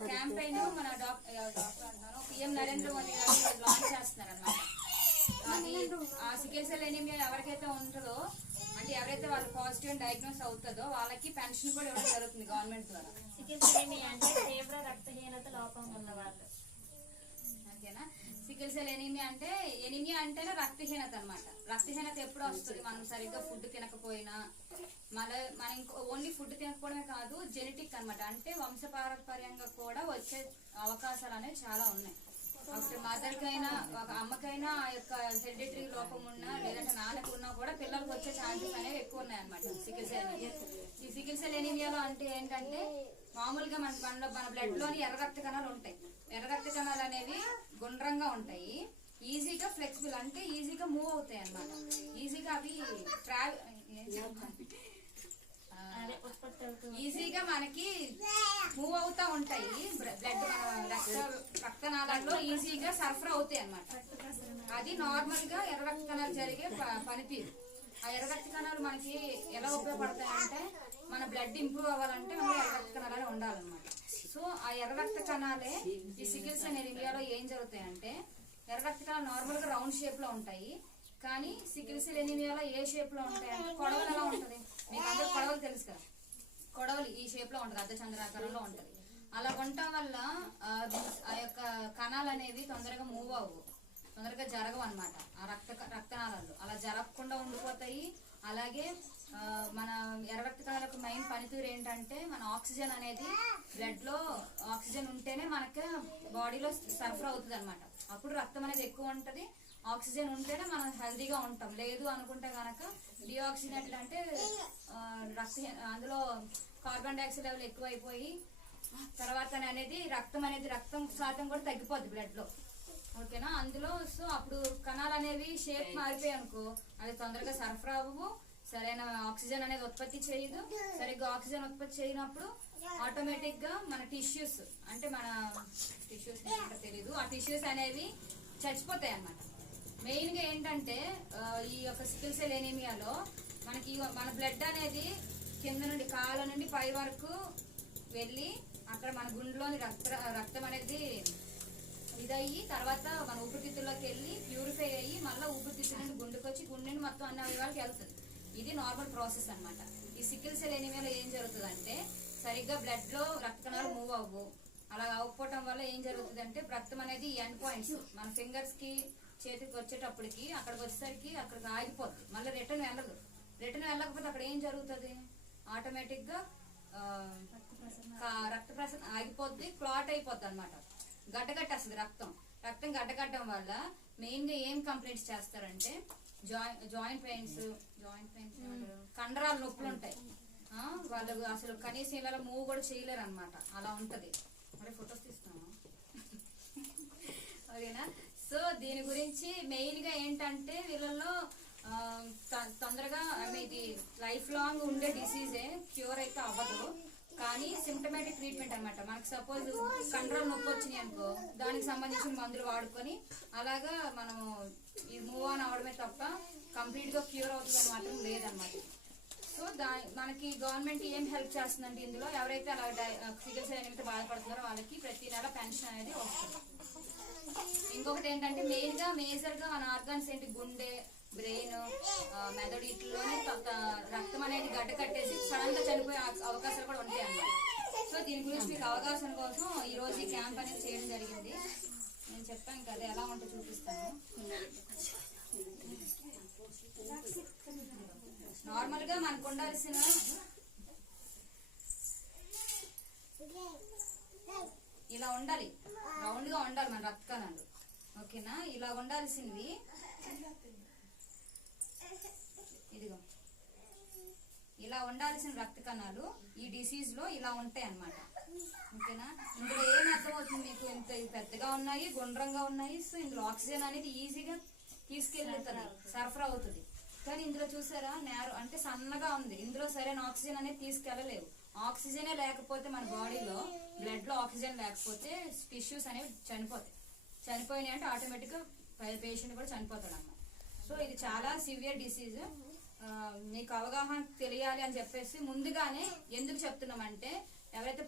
Campaign మన doctor PM Narendra Modi గారు launch చేస్తున్నారు అనమాట అది ఆ సికిల్ సెల్ ఎనీమియా ఎవరికైతే ఉంటుందో అంటే ఎవరైతే వాళ్ళు పాజిటివ్ డయాగ్నోస్ అవుతుందో వాళ్ళకి పెన్షన్ కూడా ఇవ్వడం జరుగుతుంది గవర్నమెంట్ ద్వారా. అంటే తీవ్ర రక్తహీనత లోపం ఉన్నవాళ్ళు. ఓకేనా? సికిల్ సెల్ ఎనీమియా అంటే ఎనీమియా అంటేనే రక్తహీనత అనమాట రక్తహీనత ఎప్పుడు వస్తుంది మనం సరిగ్గా ఫుడ్ తినకపోయినా? మన మనం ఇంకో ఓన్లీ ఫుడ్ తినకపోవడమే కాదు జెనెటిక్ అన్నమాట. అంటే వంశపారంపర్యంగా కూడా వచ్చే అవకాశాలు అనేవి చాలా ఉన్నాయి. అప్పుడు మదర్కైనా ఒక అమ్మకైనా ఆ యొక్క హెరిడిటరీ లోపం ఉన్నా లేదంటే నాన్నకు ఉన్నా కూడా పిల్లలకు వచ్చే ఛాన్సెస్ అనేవి ఎక్కువ ఉన్నాయి అనమాట సికిల్ సెల్ ఈ సికిల్ సెల్ ఎనీమియాలో అంటే ఏంటంటే మామూలుగా మన మనలో మన బ్లడ్లోని ఎర్ర రక్త కణాలు ఉంటాయి. ఎర్ర రక్త కణాలు అనేవి గుండ్రంగా ఉంటాయి. ఈజీగా ఫ్లెక్సిబుల్ అంటే ఈజీగా మూవ్ అవుతాయి అన్నమాట. ఈజీగా అవి ట్రావెల్ ఈజీగా మనకి మూవ్ అవుతా ఉంటాయి. బ్లడ్ రక్త రక్తనాళాల్లో ఈజీగా సరఫరా అవుతాయి అన్నమాట. అది నార్మల్గా ఎర్ర రక్త కణాలు జరిగే ప- పనితీరు. ఆ ఎర్ర రక్త కణాలు మనకి ఎలా ఉపయోగపడతాయి అంటే మన బ్లడ్ ఇంప్రూవ్ అవ్వాలంటే మనం ఎర్ర రక్త కణాలనే ఉండాలన్నమాట. సో ఆ ఎర్ర రక్త కణాలే ఈ సికిల్స్ అనేది ఇండియాలో ఏం జరుగుతాయంటే ఎర్ర రక్త కణాలు నార్మల్గా రౌండ్ షేప్లో ఉంటాయి కానీ సికిల్స్ ఎనిమియాలో ఏ షేప్లో ఉంటాయంటే కొడవలు ఎలా ఉంటది? మీకు అందరూ కొడవలు తెలుసు కదా. కొడవలి ఈ షేప్లో ఉంటది అర్ధచంద్రాకారంలో ఉంటది. అలా ఉండటం వల్ల ఆ, ఆ యొక్క కణాలు అనేవి తొందరగా మూవ్ అవ్వవు తొందరగా జరగవు అనమాట ఆ రక్త రక్తనాళాలు అలా జరగకుండా ఉండిపోతాయి అలాగే మన ఎర్ర మెయిన్ పనితీరు ఏంటంటే మన ఆక్సిజన్ అనేది బ్లడ్లో ఆక్సిజన్ ఉంటేనే మనకి బాడీలో సరఫరా అవుతుంది అనమాట అప్పుడు రక్తం అనేది ఎక్కువ ఉంటుంది. ఆక్సిజన్ ఉంటేనే మనం హెల్దీగా ఉంటాం. లేదు అనుకుంటే కనుక డిఆక్సిజనేటెడ్ అంటే రక్త అందులో కార్బన్ డైఆక్సైడ్ లెవెల్ ఎక్కువైపోయి తర్వాత అనేది రక్తం అనేది రక్తం శాతం కూడా తగ్గిపోద్ది బ్లడ్లో ఓకేనా? అందులో సో అప్పుడు కణాలు అనేవి షేప్ మారిపోయాయి అనుకో అది తొందరగా సరఫరా అవ్వవు. సరైన ఆక్సిజన్ అనేది ఉత్పత్తి చేయదు. సరిగ్గా ఆక్సిజన్ ఉత్పత్తి చేయనప్పుడు ఆటోమేటిక్గా మన టిష్యూస్ అంటే మన టిష్యూస్ తెలియదు ఆ టిష్యూస్ అనేవి చచ్చిపోతాయి అన్నమాట. మెయిన్గా ఏంటంటే ఈ యొక్క సికిల్ సెల్ ఎనీమియాలో మనకి మన బ్లడ్ అనేది కింద నుండి కాళ్ళ నుండి పై వరకు వెళ్ళి అక్కడ మన గుండెలోని రక్త రక్తం అనేది ఇదయ్యి తర్వాత మన ఊపిరితిత్తుల్లోకి వెళ్ళి ప్యూరిఫై అయ్యి మళ్ళీ ఊపిరితిత్తుల నుండి గుండెకి వచ్చి గుండె నుండి మొత్తం అన్ని అవయవాలకి వెళ్తుంది. ఇది నార్మల్ ప్రాసెస్ అన్నమాట. ఈ సికిల్ సెల్ ఎనీమియాలో ఏం జరుగుతుంది అంటే సరిగ్గా బ్లడ్లో రక్త కణాలు మూవ్ అవ్వవు అలా అవ్వకపోవటం వల్ల ఏం జరుగుతుంది అంటే రక్తం అనేది ఎండ్ పాయింట్స్ మన ఫింగర్స్కి చేతికి వచ్చేటప్పటికి అక్కడికి వచ్చేసరికి అక్కడికి ఆగిపోద్ది. మళ్ళీ రిటర్న్ వెళ్ళదు. రిటర్న్ వెళ్ళకపోతే అక్కడ ఏం జరుగుతుంది? ఆటోమేటిక్గా ఆ, కా- రక్త ప్రసరణ ఆగిపోద్ది క్లాట్ అయిపోద్ది అనమాట గడ్డగట్టేస్తుంది రక్తం. రక్తం గడ్డగట్టడం వల్ల మెయిన్గా ఏం కంప్లైంట్స్ చేస్తారంటే joint joint pains joint pains కండరాలు నొప్పులు ఉంటాయి. వాళ్ళు అసలు కనీసం ఇలా మూవ్ కూడా చేయలేరు అనమాట అలా ఉంటది. మరి ఫొటోస్ తీస్తున్నాను ఓకేనా? సో దీని గురించి మెయిన్గా ఏంటంటే వీళ్ళల్లో తొందరగా ఇది లైఫ్ లాంగ్ ఉండే డిసీజే క్యూర్ అయితే అవ్వదు. కానీ సిమ్టమేటిక్ ట్రీట్మెంట్ అన్నమాట. మనకు సపోజ్ కండరాలు నొప్పి వచ్చినాయి అనుకో దానికి సంబంధించిన మందులు వాడుకొని అలాగా మనం ఇది మూవ్ ఆన్ అవడమే తప్ప కంప్లీట్గా క్యూర్ అవుతుంది అని మాత్రం లేదన్నమాట. సో దా మనకి గవర్నమెంట్ ఏం హెల్ప్ చేస్తుందంటే ఇందులో? ఎవరైతే అలా చికిత్స అనేది బాధపడుతున్నారో వాళ్ళకి ప్రతి నెల పెన్షన్ అనేది వస్తుంది. ఇంకొకటి ఏంటంటే మెయిన్గా మేజర్గా మన ఆర్గాన్స్ ఏంటి? గుండె బ్రెయిన్ మెదడు రక్తం అనేది గడ్డ కట్టేసి సడన్గా చనిపోయే అవకాశాలు కూడా ఉంటాయి అన్నమాట. సో దీని గురించి మీకు అవకాశం కోసం ఈ రోజు ఈ క్యాంప్ అనేది చేయడం జరిగింది. నేను చెప్పాను కదా ఎలా ఉంటుందో చూపిస్తాను. నార్మల్గా మనకు ఉండాల్సిన ఇలా ఉండాలి. రౌండ్గా ఉండాలి మన రక్త ఓకేనా? ఇలా ఉండాల్సింది. ఇదిగో. ఇలా ఉండాల్సిన రక్త కణాలు ఈ డిసీజ్లో ఇలా ఉంటాయి అన్నమాట. ఓకేనా? ఇందులో ఏం అర్థమవుతుంది మీకు? ఇంత పెద్దగా ఉన్నాయి గుండ్రంగా ఉన్నాయి సో ఇందులో ఆక్సిజన్ అనేది ఈజీగా తీసుకెళ్తుంది సరఫరా అవుతుంది. కానీ ఇందులో చూసారా? నేరో అంటే సన్నగా ఉంది. ఇందులో సరైన ఆక్సిజన్ అనేది తీసుకెళ్ళలేవు ఆక్సిజనే లేకపోతే మన బాడీలో బ్లడ్లో ఆక్సిజన్ లేకపోతే టిష్యూస్ అనేవి చనిపోతాయి. చనిపోయినాయి అంటే ఆటోమేటిక్గా పేషెంట్ కూడా చనిపోతాడు అన్నమాట సో ఇది చాలా సివియర్ డిసీజ్ నీకు అవగాహన తెలియాలి అని చెప్పేసి ముందుగానే ఎందుకు చెప్తున్నామంటే ఎవరైతే